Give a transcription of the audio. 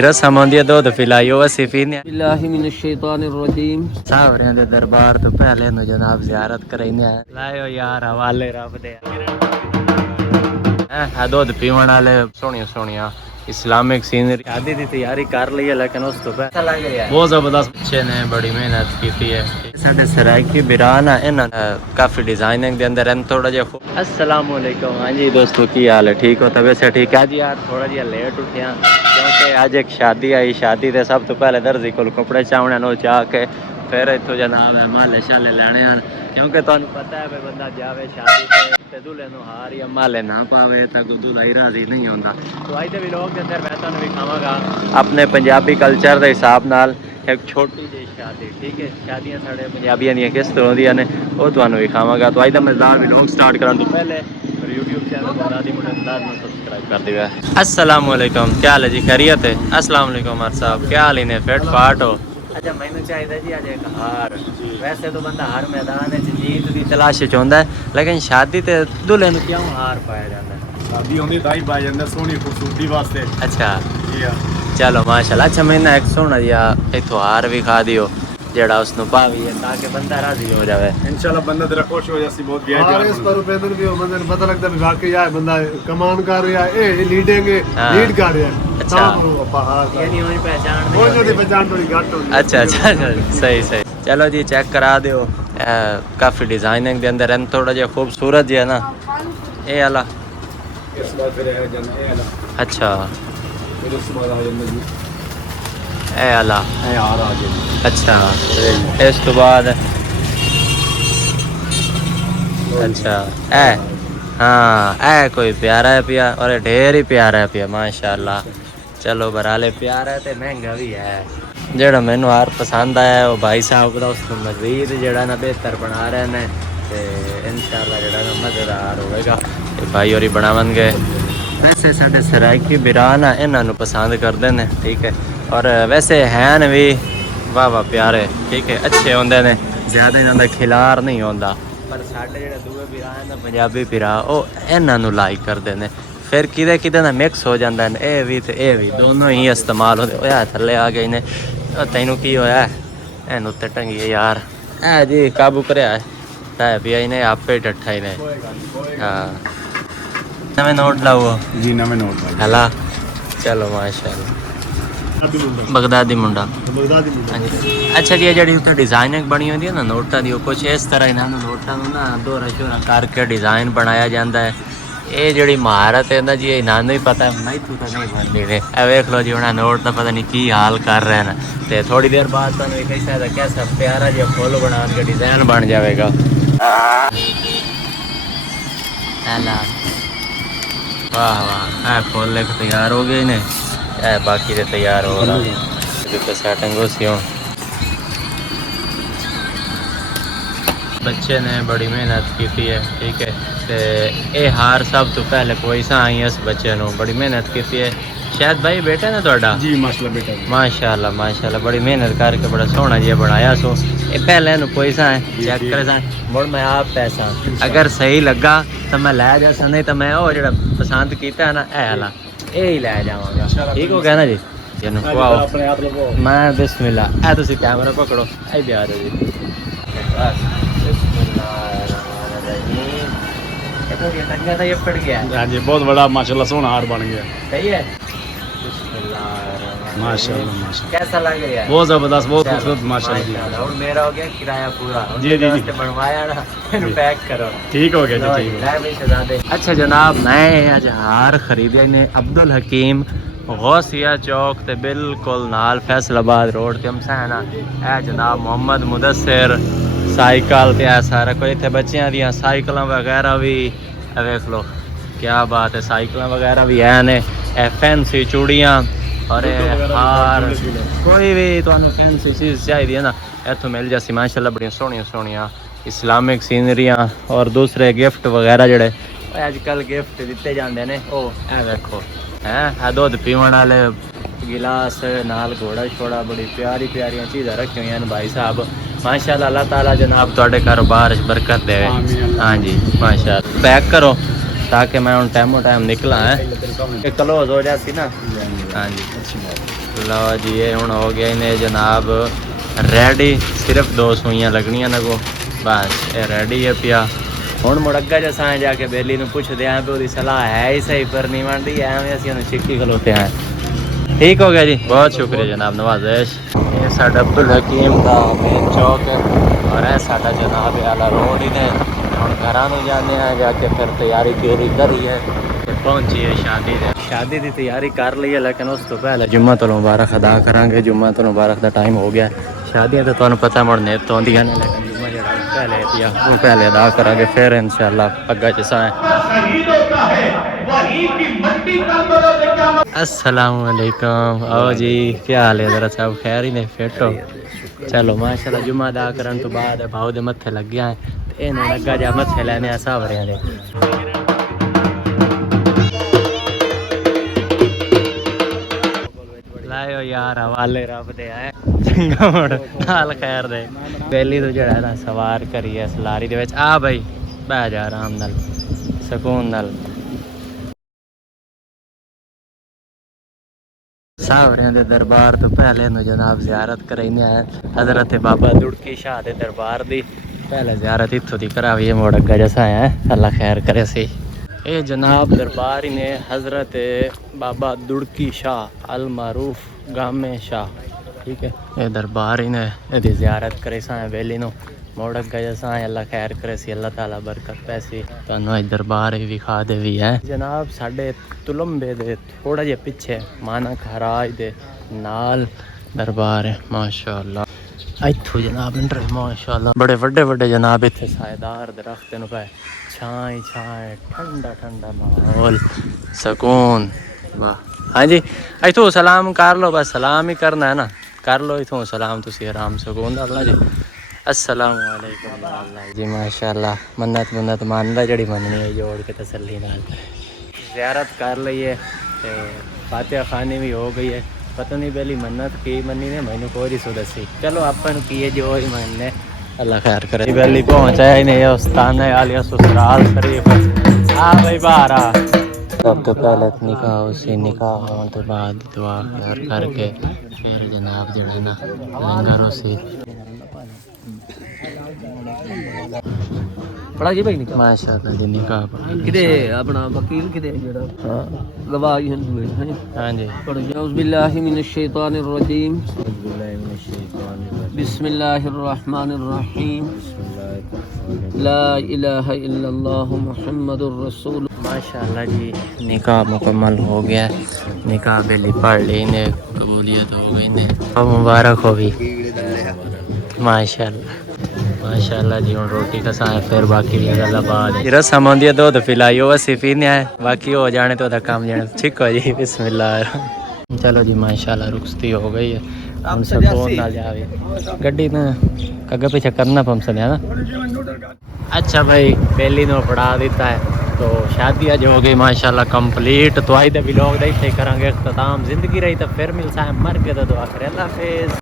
रस्म होंदी है दुध पिलाइयो असी पीने बिस्मिल्लाहिर्रहमानिर्रहीम। सावरियां दे दरबार तो पहले नु जनाब जियारत करैने लायो यार हवाले रब दे दुध पीवन वाले सोहणियां सोहणियां इस्लामिक सीनरी शादी की तैयारी कर ली है लेकिन उस तो बहुत जबरदस्त बच्चे ने बड़ी मेहनत की है। साडे सराइकी बिरान है इन्हों काफ़ी डिजाइनिंग के अंदर थोड़ा जिहा अस्सलाम वालेकुम। हाँ जी दोस्तों की हाल है ठीक हो तबीयत से ठीक है जी यार थोड़ा जिहा लेट उठिया क्योंकि अज एक शादी आई शादी से सब तो पहले दर्जी को कपड़े चावने नो चाह के फिर इतों जनाब है माले शाले लैने हैं क्योंकि तुहानू पता है भाई बंदा जावे शादी से दूल्हे नू हार या माले ना पावे तो दूल्हा ही राजी नहीं होता। तो अज के व्लॉग के अंदर मैं तुहानू विखावांगा अपने पंजाबी कल्चर के हिसाब नाल एक छोटी जी शादी ठीक है। शादियां साढ़े पंजाबियों दी किस तरह दी ने वो तुहानू विखावांगा। तो अज का मजेदार व्लॉग स्टार्ट करने तो पहले यूट्यूब चैनल बगदादी मुंडा सब्सक्राइब कर दिया। अस्सलाम वालेकुम क्या हाल है जी खैरियत है। अस्सलाम वालेकुम उमर साहब क्या हाल ही ने फिट फाट हो। अच्छा मैनू चाहिए जी अज एक हार वैसे तो बंदा हर मैदान जीत की तलाश चाहता है लेकिन शादी ते दुल्हे नू क्यों हार पाया जाता है। शादी होंदी ताई पाया जाता सोहनी खूबसूरती वास्ते। अच्छा चलो माशाल्लाह। अच्छा मैंने एक सोहना जिहा इथों हार भी खा दियो जेड़ा उसनु पावी है ताकि बंदा राजी हो जावे। इंशाल्लाह बंदा तेरा खुश हो जासी बहुत गया यार इस पर रुपए भी हो बंदे पता लगता है वाकई यार बंदा कमान कर रहा है ए लीडेंगे लीड कर रहा है। अच्छा यानी वही पहचान वो जो दी पहचान थोड़ी घट हो। अच्छा अच्छा सही सही चलो जी चेक करा दियो काफ़ी डिजाइनिंग के अंदर थोड़ा जिहा खूबसूरत जी है ना ये वाला। इस बार फिर है जन ए वाला अच्छा फिर उस बार आ जांदा जी ए वाला ए यार आ जांदा। अच्छा इस तो बाद अच्छा ए हाँ ए कोई प्यारा है पिया और ढेर ही प्यारा है पिया माशाल्लाह। चलो बराले प्यारा है तो महंगा भी है। जेड़ा मैनू हार पसंद आया वो भाई साहब का उसको मजीद जेड़ा ना बेहतर बना रहे हैं तो इंशाल्लाह जेड़ा ना मज़ेदार होगा भाई और ही बनावनगे। वैसे साढ़े सराइकी बिरान है इन्हों पसंद करते हैं ठीक है और वैसे हैं भी वाह वाह प्यारे ठीक है अच्छे होंगे ने ज़्यादा इन्हों खिलार नहीं होता पर साढ़े जो दूए बिरा हैं पंजाबी बिरा वो इन्हों लाइक करते हैं फिर किदे किदे ना मिक्स हो जाता है ये भी तो ये भी दोनों ही इस्तेमाल होते होया थले आ गए ने तेनों की होया एन उत्ते टंगी यार ए जी काबू कर पिया इन्हें आपे डठा ही ने। हाँ नवे नोट लाओ जी नवे नोट हला चलो माशाल्लाह बगदादी मुंडा। हाँ जी अच्छा जी जी उत्थे डिजाइनिंग बनी होती है ना नोटा की कुछ इस तरह इन्होंने नोटा ना दोहरा शोरा करके डिजाइन बनाया जाता है। ये जी महारत है ना जी इन्होंने ही पता है मैं तू तो नहीं बनती थे वेख लो जी उन्हें नोट का पता नहीं की हाल कर रहे हैं तो थोड़ी देर बाद तुम कैसा कैसा प्यारा जो फुल बना के डिजाइन बन जाएगा। वाह वाह फुल एक तैयार हो गए ने बाकी तो तैयार हो रहा सेटिंग हो सी। बच्चे ने बड़ी मेहनत की है ठीक है तो ये हार सब तो पहले पैसा आई इस बच्चे ने बड़ी मेहनत की है शायद भाई बेटा ना थोड़ा जी माशाल्लाह बेटा माशाल्लाह माशाल्लाह बड़ी मेहनत करके बड़ा सोहना जी बनाया सो ये पहले पैसा है चेक करे मुड़ मैं आप पैसा अगर सही लगा तो मैं लै जा नहीं तो मैं वो जो पसंद किया है ना ए वाला ये ही लै जावांगा ठीक हो गया ना जी मैं बिस्मिल्लाह ए तुसी कैमरा पकड़ो ए भी आ जाओ जी बस ये फट गया। हाँ जी बहुत बड़ा माशाल्लाह सोहना हार बन गया सही है माशाल्लाह माशाल्लाह कैसा लग रहा है बहुत जबरदस्त बहुत खूबसूरत माशाल्लाह। और मेरा हो गया किराया पूरा जी जी जी बनवाया ना पैक करो ठीक हो गया जी ठीक हो गया। अच्छा जनाब मैं आज हार खरीदे ने अब्दुल हकीम गौसिया चौक ते बिल्कुल नाल फैसलाबाद रोड ते हमसा है ना ए जनाब मोहम्मद मुदस्सिर साइकिल ते सारा कोई इतने बच्चों दियां साइकिल वगैरह भी देख लो क्या बात है साइकिल वगैरह भी है ने फैंसी चूड़ियाँ और हार कोई भी तुहानू फैंसी चीज़ चाहिए ना इतों मिल जासी माशाल्लाह बड़िया सोहनिया सोहनिया इस्लामिक सीनरियाँ और दूसरे गिफ्ट वगैरह जोड़े अजकल गिफ्ट दिते जाते हैं वो देखो हैं दुध पीवन वाले गिलास नाल घोड़ा छोड़ा बड़ी प्यारी प्यारियां चीज़ां रखी हुई हैं भाई साहब माशाल्लाह अल्लाह ताला जनाब तुहाडे कारोबार बरकत दे। हाँ जी माशाल्लाह पैक करो ताकि मैं उन टाइमों टाइम निकला है क्लोज हो जाती ना। हाँ जी लो जी ये हूँ हो गया इन्हें जनाब रेडी, सिर्फ 2 सूइयां लगनियां ना को बस ये रेडी है पिया। हूँ मुड़ अग्गा जैसा जाके बेली में पुछदे हैं भी सलाह है ही सही पर नहीं बनती एवं असं छिक्की खलोते हैं। ठीक हो गया जी, बहुत शुक्रिया जनाब नवाजिश। ये साडा अब्दुल हकीम का मेन चौक है और है साडा जनाब आला रोड ही ने। हम घर जाने हैं जाके फिर तैयारी त्यूरी करी है पहुंची है शादी की तैयारी कर ली है, लेकिन उस तो पहले जुम्मा तो मुबारक अदा करांगे। जुम्मा तो मुबारक का टाइम हो गया। शादियां तो तुहानू पता मुड़ नेत तो आंदियां ने, लेकिन जुम्मा जड़ा पहले अदा करांगे फिर इंशाअल्लाह अग्गा चसा है। अस्सलाम वालेकुम। आओ जी, क्या हाल है? जरा सब खैर ही ने फिट हो? चलो माशाल्लाह जुम्मा अदा करन तो बाद भाव दे मत्थे लग गया है ते इन्हें लगा जा मत्थे लेने आ सावरियां दे। लायो यार हवाले रब दे आए चंगा मुड़ नाल खैर दे। पहली तो जड़ा ना सवार करी है सलारी दे विच। आ भाई बह जा आराम नाल सुकून नाल। सावरियां दे दरबार तो पहले नु जनाब ज़ियारत करने आए हज़रत बाबा दुड़की शाह दे दरबार दी। पहले ज़ियारत इत्थों दी करावी है मोड़ अग्गा जैसा है अल्लाह खैर करे सी। ये जनाब दरबार ही ने हज़रत बाबा दुड़की शाह अल मारूफ गामे शाह, ठीक है। ये दरबार ही ने यदि ज़ियारत करे सा वेली नो मोड़ अग्गा जैसा है अल्लाह खैर करे सी। अल्लाह ताला बरकत पैसी तुहानू दरबार ही विखा दे भी है जनाब। साडे तुलंबे दे थोड़ा जे पिछे माना खराज दे नाल दरबार है माशाअल्लाह। इत्थों जनाब इंटर माशाअल्लाह बड़े वड्डे वड्डे जनाब इत्थे सायेदार दरख्त न पे छाए छाए ठंडा ठंडा माहौल सुकून वाह। हाँ जी इत्थों सलाम कर लो, बस सलाम ही करना है ना, कर लो इत्थों सलाम तुसी आराम सुकून अल्लाह जी। अस्सलाम वालेकुम जी माशाअल्लाह। मन्नत मुन्नत मानदा जड़ी मननी है जोड़ के तसल्ली नाल ज़ियारत कर लईए ते फातिहा खानी भी हो गई है। पता नहीं पहली मन्नत की मनी ने मैनू कोई नहीं सो दसी। चलो अपन की है जो ही मनने अल्लाह खैर करे। पहली पहुंचा ही नहीं उस्तान आलिया ससुराल शरीफ। हाँ भाई बाहर आ। सब तो पहले निकाह उसी निकाह होने के बाद दुआ करके फिर जनाब जड़ा ना लंगर उसी पढ़ा जी भाई निकाह माशाअल्लाह जी निकाह किदे अपना वकील किदे जेड़ा गवाह हिंदू है। हाँ जी पढ़ जाओ बिल्लाहि मिनश शैतानिर रजीम बिस्मिल्लाहिर रहमानिर रहीम ला इलाहा इल्लल्लाह मुहम्मदुर रसूल। माशाअल्लाह जी निकाह मुकम्मल हो गया। निकाह बेली पढ़ ली ने कबूलियत हो गई ने अब मुबारक हो भी माशाअल्लाह माशाअल्लाह जी। हूँ रोटी का सा फिर बाकी गल बाद रस्म आँदी है दुध पिलाई वो असी पीने आए बाकी हो जाने तो काम जाने ठीक हो जी बिस्मिल्लाह। चलो जी माशाअल्लाह रुखसती हो गई है हम सुकून ना जावे गड्डी ना अगे पीछे करना पंप है ना। अच्छा भाई पहली नो पढ़ा देता है तो शादी आज हो गई माशाल्लाह कंप्लीट। तो आई भी लोग देखते करेंगे अख्ताम जिंदगी रही तो फिर मिलता है मर के तो दुआ करें अल्लाह हाफिज़।